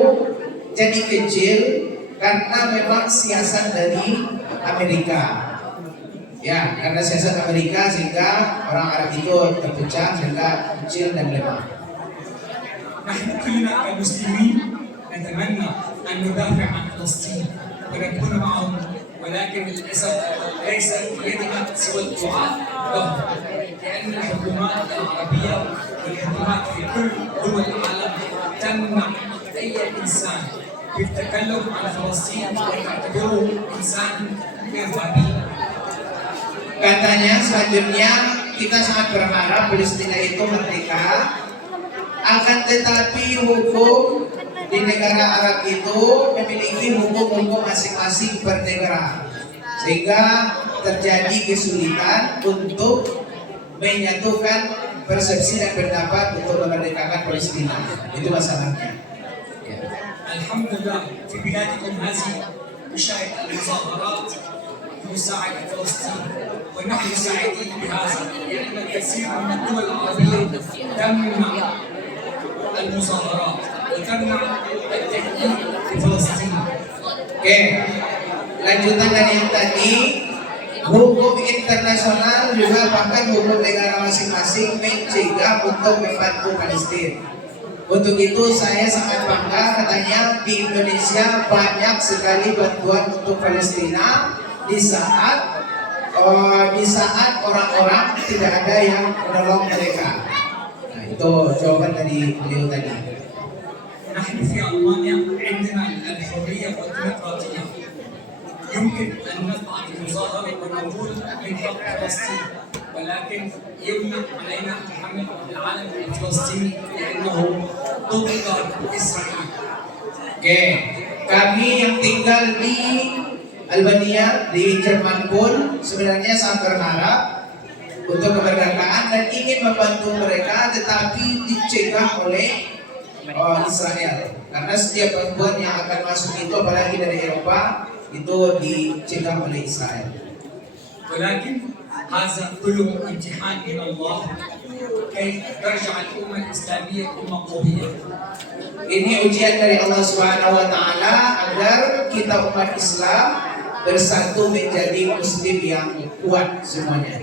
jadi kecil karena memang siasat dari Amerika. Ya, karena siasat Amerika sehingga orang Arab itu terpecah sehingga kecil dan lemah. نحن كلنا كمسلمين نتمنى أن ندافع عن فلسطين ونكون معهم، ولكن للأسف ليس في يدنا سوى الدعاء لهم، لأن الحكومات العربية والحكومات في كل دول العالم تمنع أي إنسان بالتكلم عن فلسطين وتعتبره إنسان غير أبي. Katanya selanjutnya kita sangat berharap Palestina itu merdeka. Akan tetapi hukum di negara Arab itu memiliki hukum-hukum masing-masing per negara, sehingga terjadi kesulitan untuk menyatukan persepsi dan pendapat untuk memerdekakan Palestina. Itu masalahnya. Alhamdulillah, في بلادكم هذه نشاهد المظاهرات لمساعدة فلسطين، ونحن سعيدين بهذا لأن الكثير من الدول العربية تمنع المظاهرات وتمنع التحقيق في فلسطين. Oke, lanjutan dari yang tadi, hukum internasional juga bahkan hukum negara masing-masing mencegah untuk membantu Palestina. Untuk itu saya sangat bangga katanya di Indonesia banyak sekali bantuan untuk Palestina di saat orang-orang tidak ada yang menolong mereka. Nah, itu jawaban dari beliau tadi. نحن في ألمانيا عندنا الحرية والديمقراطية. يمكن أن نطلع في مظاهرة ونقول من حق فلسطين، ولكن يمنع علينا تحمل العالم الفلسطيني لأنه ضد إسرائيل. Oke, kami yang tinggal di Albania, di Jerman pun sebenarnya sangat berharap untuk kemerdekaan dan ingin membantu mereka, tetapi dicegah oleh Israel. Karena setiap bantuan yang akan masuk itu, apalagi dari Eropa, itu dicegah oleh Israel. ولكن هذا كله امتحان من الله كي ترجع الأمة الإسلامية أمة قوية. Ini ujian dari Allah Subhanahu wa taala agar kita umat Islam bersatu menjadi muslim yang kuat semuanya.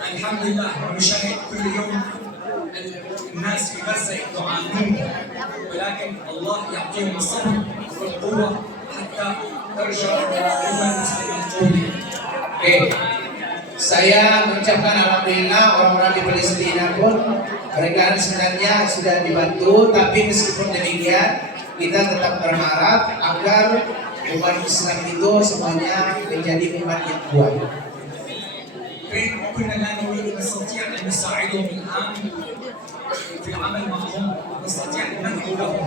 Alhamdulillah, نشاهد كل يوم الناس في غزة يعانون، ولكن الله يعطيهم الصبر والقوة حتى ترجع الأمة المسلمة قوية. Oke, saya mengucapkan alhamdulillah orang-orang di Palestina pun mereka sebenarnya sudah dibantu, tapi meskipun demikian kita tetap berharap agar umat Islam itu semuanya menjadi umat yang kuat. كنا لا نريد نستطيع أن نساعدهم الآن في العمل معهم، نستطيع أن ندعو لهم.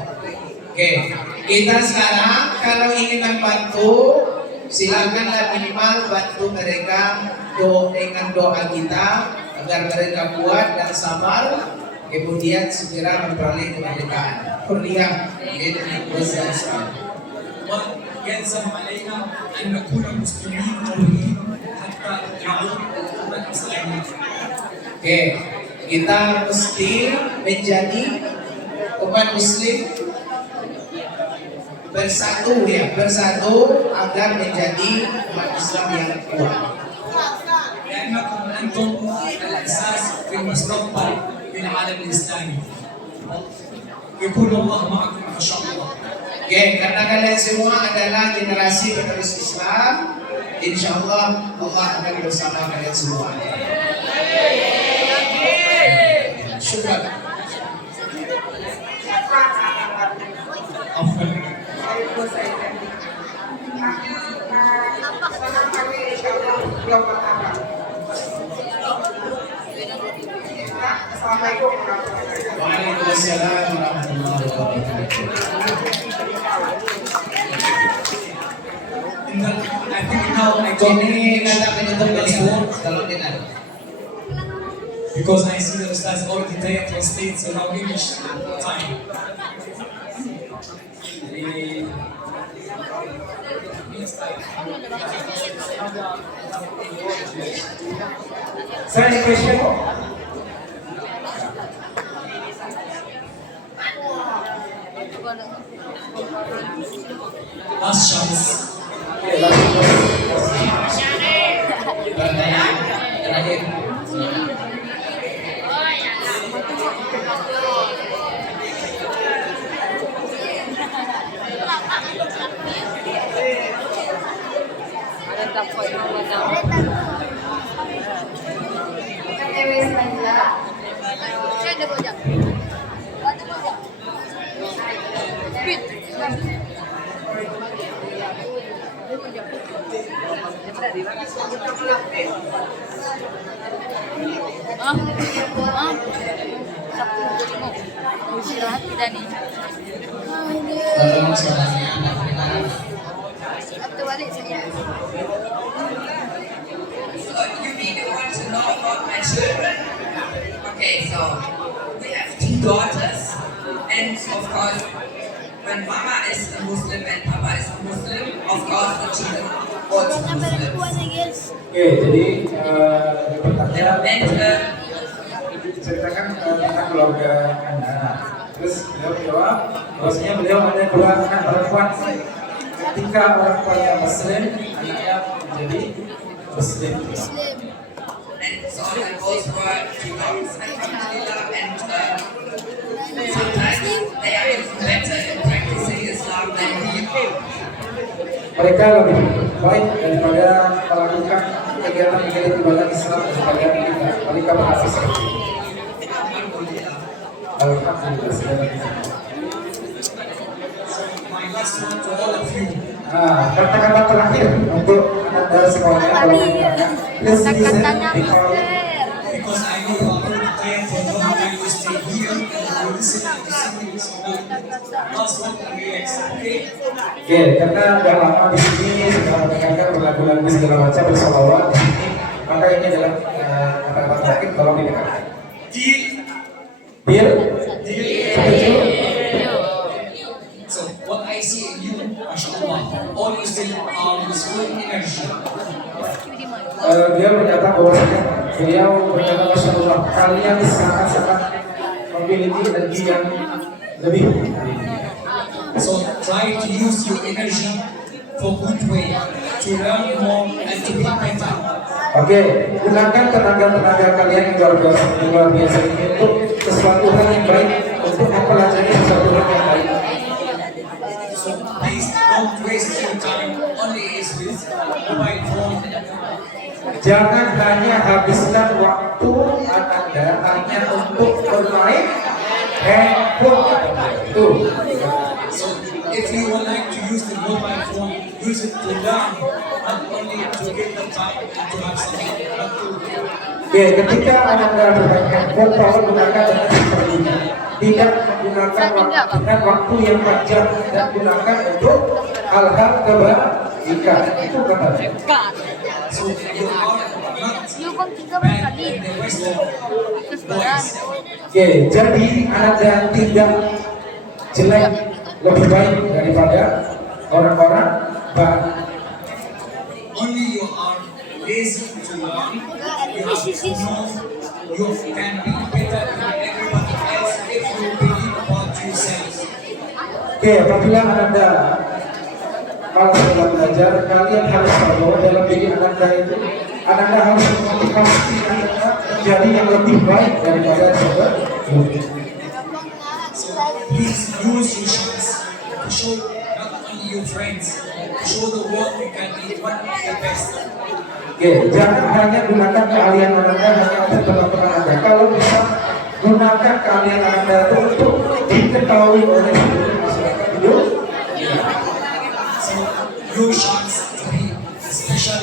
Oke, kita sekarang kalau ingin membantu, silakanlah minimal bantu mereka dengan doa kita agar mereka kuat dan sabar. kemudian segera memperoleh kemerdekaan. Hurriyah Uzbekistan. ويلزم علينا أن نكون مسلمين قويين حتى نعود الأمة الإسلامية. Oke, kita mesti menjadi umat muslim bersatu bersatu agar menjadi umat Islam yang kuat. لأنكم أنتم الأساس في المستقبل في العالم الإسلامي. يكون الله معكم إن شاء الله. Oke, karena kalian semua adalah generasi penerus Islam, insya Allah Allah akan bersama kalian semua. Syukur. Assalamualaikum warahmatullahi wabarakatuh. Waalaikumsalam warahmatullahi wabarakatuh. I think now I don't Ini kata penutup dari kalau dengar. because I see the Ustaz already there translate, so now English time. Is there any question? Last chance. Pertanyaan terakhir. Ada takut nama Saya ada gojek. Ada gojek. Speed. Istirahat tidak nih. Tolong suaranya anak dengar. Satu balik saya. So you really want to know about my children? Okay, so we have 2 daughters, and of course, when Mama is a Muslim and Papa is a Muslim, of course the children are also Muslims. Oke, jadi pertanyaan And ceritakan tentang keluarga Anda. Terus beliau jawab, bahwasanya beliau ada 2 anak perempuan. Ketika orang tuanya Muslim, anaknya menjadi Muslim. and so I both were 2 daughters, Alhamdulillah, and sometimes they are even better in practicing Islam than we are. Mereka lebih baik daripada melakukan kegiatan-kegiatan ibadah Islam daripada kita. Mereka berhasil seperti itu. Alhamdulillah. My last one to all of you. Nah, kata-kata terakhir untuk Anda semuanya kalau mendengarkan. Please listen Because I know you are already there for a long time to stay here and you listen to singing, so last one to relax, okay? Oke, karena udah lama di sini sudah mendengarkan berlagu-lagu segala macam bersolawat di sini, maka ini adalah kata-kata terakhir tolong didengarkan. Deal. Deal? Setuju? So what I see in you, mashallah, all you still are with full energy. Dia berkata bahwasanya beliau berkata Masya Allah, kalian sangat-sangat memiliki energi yang lebih. So try to use your energy for good way, to learn more and to be better. Oke, gunakan tenaga-tenaga kalian yang luar biasa ini untuk sesuatu hal yang baik, untuk mempelajari sesuatu hal yang baik. So please don't waste your time only is with mobile phone. Jangan hanya habiskan waktu Anda hanya untuk bermain handphone. Tuh. So if you would like to use the mobile phone, use it to learn, not only to get the time and to have something, but to Oke, ketika Anda bermain handphone, tolong gunakan dengan seperti ini. Tidak menggunakan dengan waktu yang panjang dan gunakan untuk hal-hal kebaikan. Itu katanya. so you are not You kong tiga bad the Western boys. Oke, jadi Anda tidak jelek, lebih baik daripada orang-orang baik. Only you are lazy to learn. You have to know you can be better than everybody else if you believe about yourself. Oke, apabila Anda malas dalam belajar, kalian harus tahu bahwa dalam diri Anda itu, Anda harus memotivasi Anda menjadi yang lebih baik daripada sebelumnya. So please use your chance to show not only your friends, to show the world you can be one of the best. Oke, jangan hanya gunakan keahlian Anda hanya untuk teman-teman Anda. Kalau bisa gunakan keahlian Anda itu untuk diketahui oleh seluruh masyarakat hidup. So your chance to be special,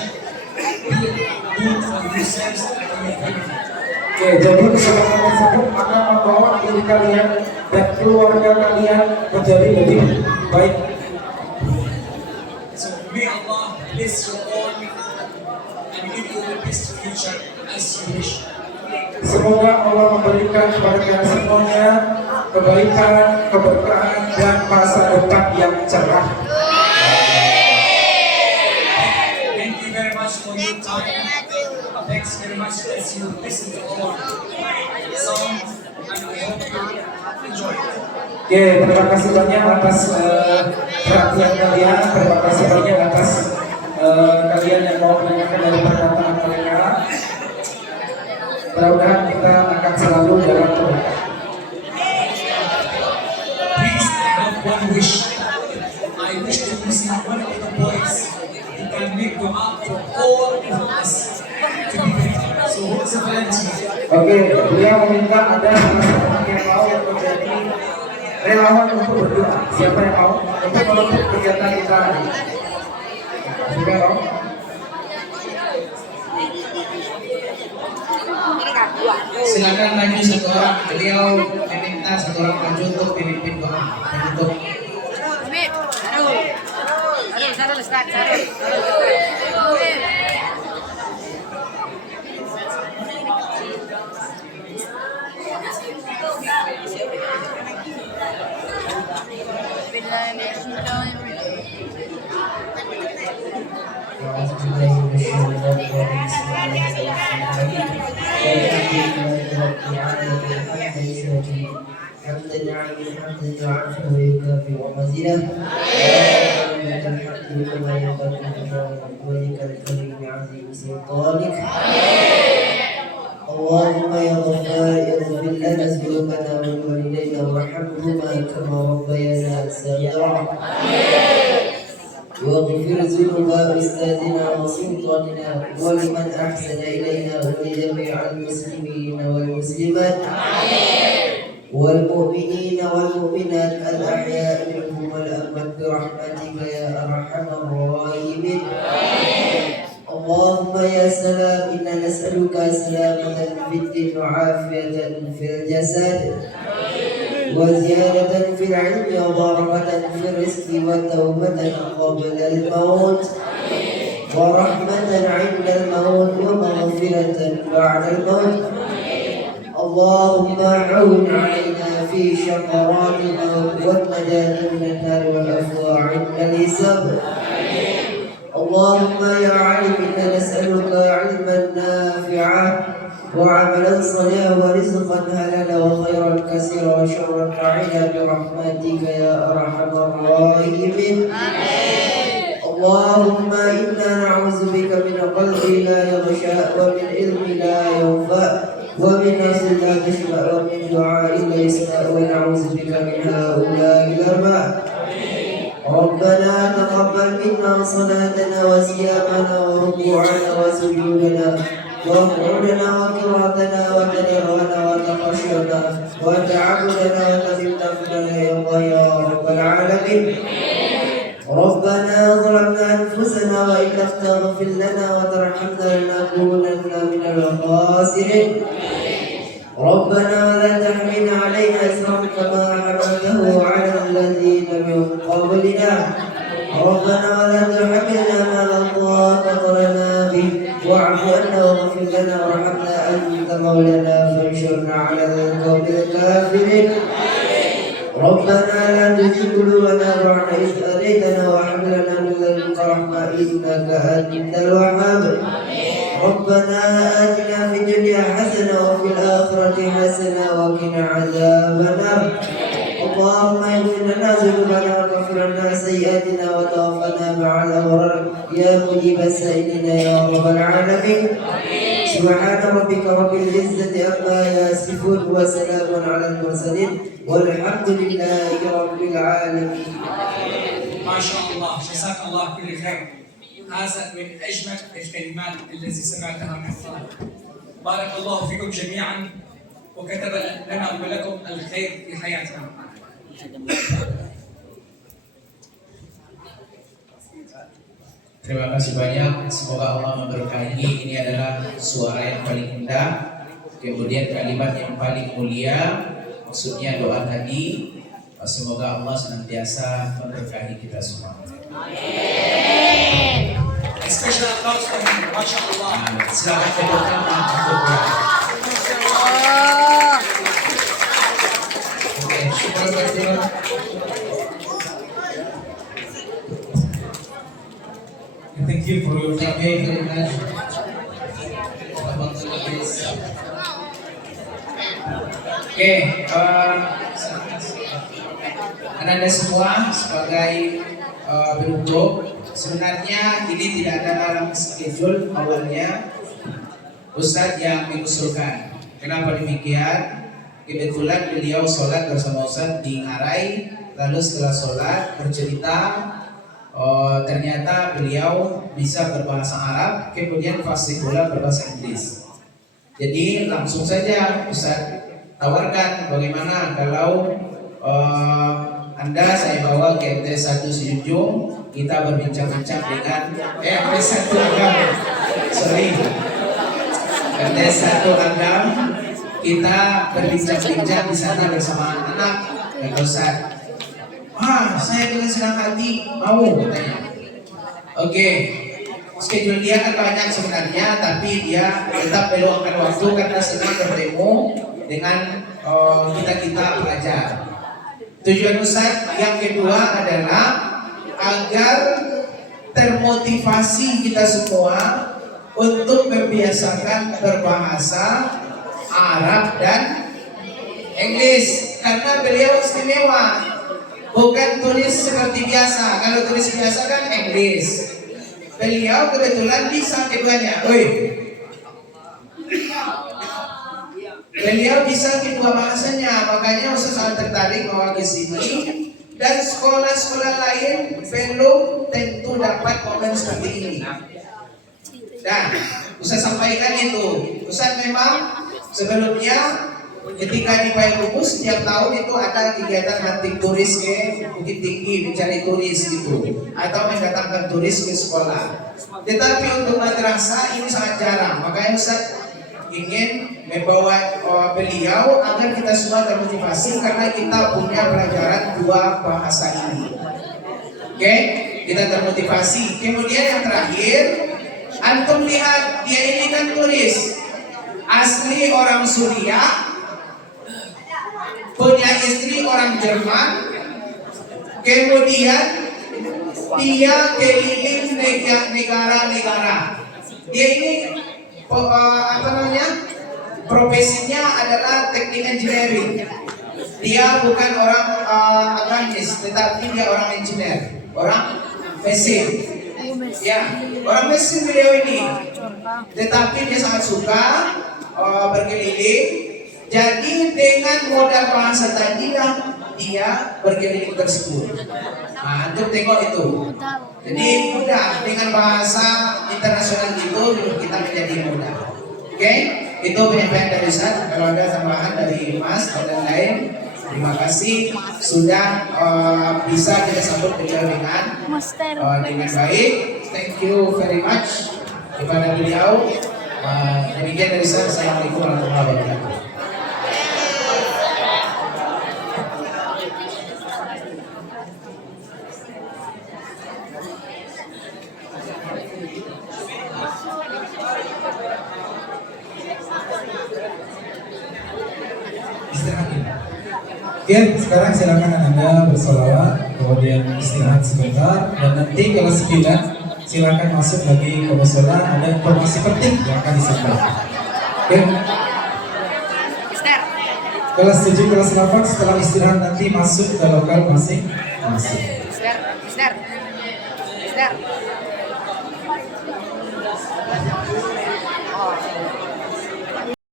be good for yourselves and for your family. Oke, jadi kesempatan tersebut akan membawa diri kalian dan keluarga kalian menjadi lebih baik. So may Allah bless you all and give you the best future as you wish. Semoga Allah memberikan kepada kalian semuanya kebaikan, keberkahan, dan masa depan yang cerah. Thank you very much for your time. Thanks very much as you listen to our song and I hope you enjoy it. Oke, terima kasih banyak atas perhatian kalian. Terima kasih banyak atas kalian yang mau mendengarkan dari perkataan mereka. Mudah-mudahan kita akan selalu dalam kebaikan. Please, I have one wish. I wish to see one of the boys who can make dua for all of us to be better. So who's a volunteer? Oke, beliau meminta ada salah seorang yang mau menjadi relawan untuk berdoa. Siapa yang mau untuk menutup kegiatan kita hari ini? Siapa yang mau? Silakan maju satu orang. Beliau meminta satu orang maju untuk pimpin doa penutup. Sarul, start, Sarul. حمدا عليه حمدا يعافي ويكافئ مزيده الحمد لله ينبغي وجهك الكريم عظيم سلطانك اللهم يا غفار اغفر لنا ذنوبنا ولوالدينا وارحمهما كما ربيانا صغيرا واغفر ذنوب أستاذنا وسلطاننا ولمن أحسن إلينا ولجميع المسلمين والمسلمات والمؤمنين والمؤمنات الأحياء منهم والأموات برحمتك يا أرحم الراحمين اللهم يا سلام إنا نسألك سلامة في الدين وعافية في الجسد وزيادة في العلم وبركة في الرزق وتوبة قبل الموت ورحمة عند الموت ومغفرة بعد الموت اللهم عون علينا في شقرات الموت والنجاة من النار والعفو عند الحساب اللهم يا عليم إنا نسألك علما نافعا وعملا صالحا ورزقا حلالا وخيرا كثيرا وشرا بعيدا برحمتك يا ارحم الراحمين اللهم انا نعوذ بك من قلب لا يغشى ومن علم لا ينفع ومن نفس لا تشبع ومن دعاء لا يسمع ونعوذ بك من هؤلاء الاربعه ربنا تقبل منا صلاتنا وصيامنا وركوعنا وسجودنا وقعودنا وقراءتنا وتدرنا وتخشعنا وتعبدنا وتفتقنا يا الله يا رب العالمين ربنا ظلمنا انفسنا وان لم تغفر لنا وترحمنا لنكونن من الخاسرين ربنا لا تحمل علينا اسرا كما حملته على الذين من قبلنا ربنا ولا تحملنا ما لا طاقة لنا به واعف عنا واغفر لنا وارحمنا أنت مولانا فانصرنا على القوم الكافرين ربنا لا تزغ قلوبنا بعد إذ هديتنا وهب لنا من لدنك رحمة إنك أنت الوهاب ربنا آتنا في الدنيا حسنة وفي الآخرة حسنة وقنا عذاب النار اللهم اغفر لنا ذنوبنا وكفر عنا سيئاتنا وتوفنا مع الأبرار يا مجيب السائلين يا رب العالمين سبحان ربك رب العزة عما يصفون وسلام على المرسلين والحمد لله رب العالمين. ما شاء الله، جزاك الله كل خير. هذا من اجمل الكلمات التي سمعتها من الله. بارك الله فيكم جميعا وكتب لنا ولكم الخير في حياتنا. Terima kasih banyak. Semoga Allah memberkahi. Ini adalah suara yang paling indah. Kemudian kalimat yang paling mulia. Maksudnya doa tadi. Semoga Allah senantiasa memberkahi kita semua. Special applause for him. Masya Allah. Silakan kedudukan untuk Oke, syukur bersyukur. Thank you for your Thank you very much. Oke, Anda semua sebagai penutup, sebenarnya ini tidak ada dalam schedule awalnya Ustadz yang mengusulkan. Kenapa demikian? Kebetulan beliau sholat bersama Ustadz di Ngarai, lalu setelah sholat bercerita ternyata beliau bisa berbahasa Arab, kemudian fasih pula berbahasa Inggris. Jadi langsung saja Ustadz tawarkan bagaimana kalau Anda saya bawa ke MT1 Sijunjung, kita berbincang-bincang dengan MT1 Agam, MT1 Agam, kita berbincang-bincang di sana bersama anak dan Ustadz. Saya dengan senang hati mau katanya. Oke, schedule dia kan banyak sebenarnya, tapi dia tetap meluangkan waktu karena senang bertemu dengan kita pelajar. Tujuan Ustadz yang kedua adalah agar termotivasi kita semua untuk membiasakan berbahasa Arab dan Inggris karena beliau istimewa. Bukan tulis seperti biasa. Kalau tulis biasa kan Inggris. Beliau kebetulan bisa keduanya. Beliau bisa kedua bahasanya. Makanya Ustaz sangat tertarik bawa ke sini. Dan sekolah-sekolah lain belum tentu dapat momen seperti ini. Dan Ustaz sampaikan itu. Ustaz memang sebelumnya ketika di Payakumbuh setiap tahun itu ada kegiatan hunting turis ke Bukit Tinggi, mencari turis gitu, atau mendatangkan turis ke sekolah. Tetapi untuk madrasah ini sangat jarang. Makanya Ustaz ingin membawa beliau agar kita semua termotivasi karena kita punya pelajaran dua bahasa ini. Oke, kita termotivasi. Kemudian yang terakhir, antum lihat dia ini kan turis asli orang Suriah, punya istri orang Jerman, kemudian dia keliling negara-negara. Dia ini profesinya adalah teknik engineering. Dia bukan orang agraris, tetapi dia orang engineer, orang mesin. Ya, orang mesin beliau ini. Tetapi dia sangat suka berkeliling. Jadi dengan modal bahasa tadilah dia berkeliling tersebut. Untuk tengok itu. Jadi mudah dengan bahasa internasional itu kita menjadi mudah. Oke, itu penyampaian dari Ustaz. Kalau ada tambahan dari Mas dan lain, terima kasih sudah bisa kita sambut beliau dengan baik. Thank you very much kepada beliau. Demikian dari saya. Assalamualaikum warahmatullahi wabarakatuh. Oke, sekarang silakan Anda bersolawat, kemudian istirahat sebentar, dan nanti kelas 9 silakan masuk lagi ke musola, ada informasi penting yang akan disampaikan. Oke. Mister. Kelas 7, kelas 8 setelah istirahat nanti masuk ke lokal masing-masing. Mister. Mister. Mister.